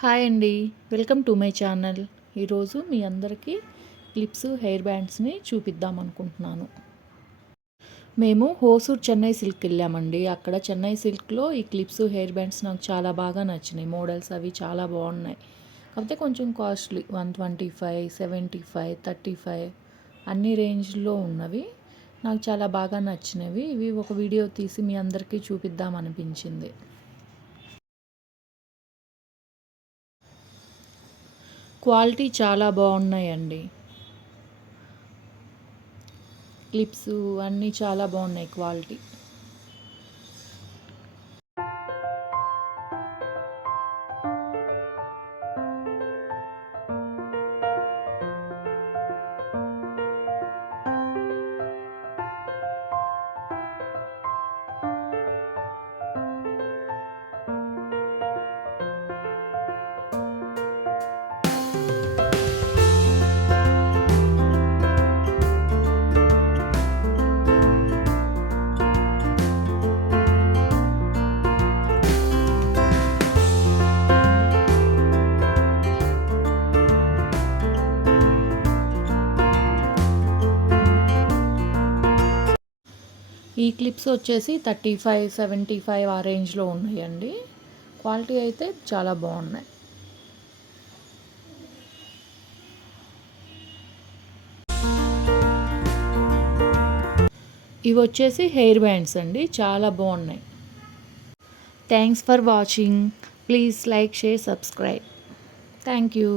హాయ్ అండి. Welcome to my channel. ఈరోజు మీ అందరికీ క్లిప్స్, హెయిర్ బ్యాండ్స్ని చూపిద్దాం అనుకుంటున్నాను. మేము హోసూర్ చెన్నై సిల్క్ వెళ్ళామండి. అక్కడ చెన్నై సిల్క్లో ఈ క్లిప్స్, హెయిర్ బ్యాండ్స్ నాకు చాలా బాగా నచ్చినాయి. మోడల్స్ అవి చాలా బాగున్నాయి. కాకపోతే కొంచెం కాస్ట్లీ 125, 75, 35 అన్ని రేంజ్లో ఉన్నవి. నాకు చాలా బాగా నచ్చినవి. ఇవి ఒక వీడియో తీసి మీ అందరికీ చూపిద్దాం అనిపించింది. క్వాలిటీ చాలా బాగున్నాయండి. క్లిప్స్ అన్నీ చాలా బాగున్నాయి క్వాలిటీ. ఈ క్లిప్స్ వచ్చేసి 35, 75 ఆ రేంజ్లో ఉన్నాయండి. క్వాలిటీ అయితే చాలా బాగున్నాయి. ఇవి వచ్చేసి హెయిర్ బ్యాండ్స్ అండి, చాలా బాగున్నాయి. Thanks for watching. Please like, share, subscribe. Thank you.